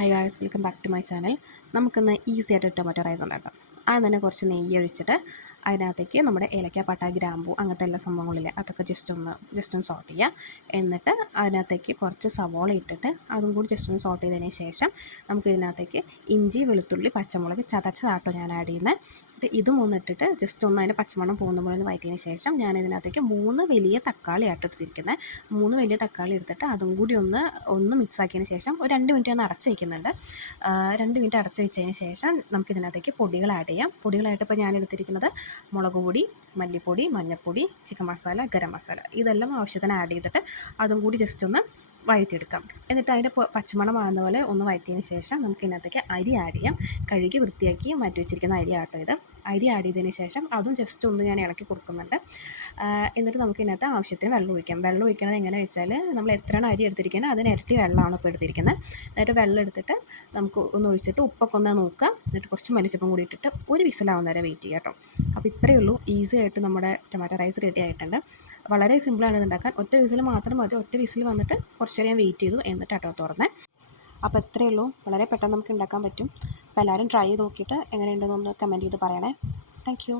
Hi guys, welcome back to my channel. നമുക്കിന്ന് easy ആയിട്ട് tomato rice ഉണ്ടാക്കാം. ആദ്യം തന്നെ കുറച്ച് നെയ്യ് ഒഴിച്ചിട്ട് അതിനകത്തേക്ക് നമ്മുടെ ഏലക്ക, പട്ട, ഗ്രാമ്പൂ അങ്ങനത്തെ എല്ലാ സംഭവങ്ങളില്ലേ അതൊക്കെ ജസ്റ്റ് ഒന്ന് സോട്ട് ചെയ്യുക. എന്നിട്ട് അതിനകത്തേക്ക് കുറച്ച് സവോള ഇട്ടിട്ട് അതും കൂടി ജസ്റ്റ് ഒന്ന് സോട്ട് ചെയ്തതിന് ശേഷം നമുക്കിതിനകത്തേക്ക് ഇഞ്ചി, വെളുത്തുള്ളി, പച്ചമുളക് ചതച്ചതാട്ടോ ഞാൻ ആഡ് ചെയ്യുന്നത്. ഇതും ഒന്ന് ഇട്ടിട്ട് ജസ്റ്റ് ഒന്ന് അതിൻ്റെ പച്ചമണം പോകുന്ന പോലെ ഒന്ന് വഴറ്റിയതിന് ശേഷം ഞാനിതിനകത്തേക്ക് 3 വലിയ തക്കാളി ആയിട്ട് എടുത്തിരിക്കുന്നത്. 3 വലിയ തക്കാളി എടുത്തിട്ട് അതും കൂടി ഒന്ന് മിക്സ് ആക്കിയതിന് ശേഷം ഒരു 2 മിനിറ്റ് ഒന്ന് അടച്ച് വയ്ക്കുന്നുണ്ട്. 2 മിനിറ്റ് അടച്ച് വെച്ചതിന് ശേഷം നമുക്കിതിനകത്തേക്ക് പൊടികൾ ആഡ് ചെയ്യാം. പൊടികളായിട്ട് ഇപ്പോൾ ഞാൻ എടുത്തിരിക്കുന്നത് മുളക് പൊടി, മല്ലിപ്പൊടി, മഞ്ഞൾപ്പൊടി, ചിക്കൻ മസാല, ഗരം മസാല ഇതെല്ലാം ആവശ്യത്തിന് ആഡ് ചെയ്തിട്ട് അതും കൂടി ജസ്റ്റ് ഒന്ന് വഴറ്റിയെടുക്കാം. എന്നിട്ട് അതിൻ്റെ പച്ചമണം ആകുന്ന പോലെ ഒന്ന് വഴറ്റിയതിന് ശേഷം നമുക്ക് ഇതിനകത്തേക്ക് അരി ആഡ് ചെയ്യാം. കഴുകി വൃത്തിയാക്കി മാറ്റി വെച്ചിരിക്കുന്ന അരി ആട്ടോ ഇത്. അരി ആഡ് ചെയ്തതിന് ശേഷം അതും ജസ്റ്റ് ഒന്ന് ഞാൻ ഇളക്കി കൊടുക്കുന്നുണ്ട്. എന്നിട്ട് നമുക്ക് ഇതിനകത്ത് ആവശ്യത്തിന് വെള്ളം ഒഴിക്കാം. വെള്ളം ഒഴിക്കുന്നത് എങ്ങനെയാണെന്ന് വെച്ചാൽ നമ്മൾ എത്രയാണ് അരി എടുത്തിരിക്കുന്നത് അതിന് ഇരട്ടി വെള്ളമാണ് ഇപ്പോൾ എടുത്തിരിക്കുന്നത്. എന്നിട്ട് വെള്ളം എടുത്തിട്ട് നമുക്ക് ഒന്ന് ഒഴിച്ചിട്ട് ഉപ്പൊക്കെ ഒന്ന് നോക്കുക. എന്നിട്ട് കുറച്ച് മല്ലിച്ചപ്പും കൂടി ഇട്ടിട്ട് ഒരു വിസിലാവുന്ന വരെ വെയിറ്റ് ചെയ്യാം കേട്ടോ. അപ്പോൾ ഇത്രയേ ഉള്ളൂ. ഈസി ആയിട്ട് നമ്മുടെ ടൊമാറ്റോ റൈസ് റെഡി ആയിട്ടുണ്ട്. വളരെ സിമ്പിളാണ് ഇത് ഉണ്ടാക്കാൻ. ഒറ്റ വിസിൽ മാത്രം മതി. ഒറ്റ വിസിൽ വന്നിട്ട് കുറച്ച് നേരം വെയിറ്റ് ചെയ്തു. എന്നിട്ട് കേട്ടോ തുറന്നേ. അപ്പോൾ ഇത്രയേ ഉള്ളൂ. വളരെ പെട്ടെന്ന് നമുക്ക് ഉണ്ടാക്കാൻ പറ്റും. അപ്പോൾ എല്ലാവരും ട്രൈ ചെയ്ത് നോക്കിയിട്ട് എങ്ങനെയുണ്ടെന്നൊന്ന് കമൻറ്റ് ചെയ്ത് പറയണേ. Thank you.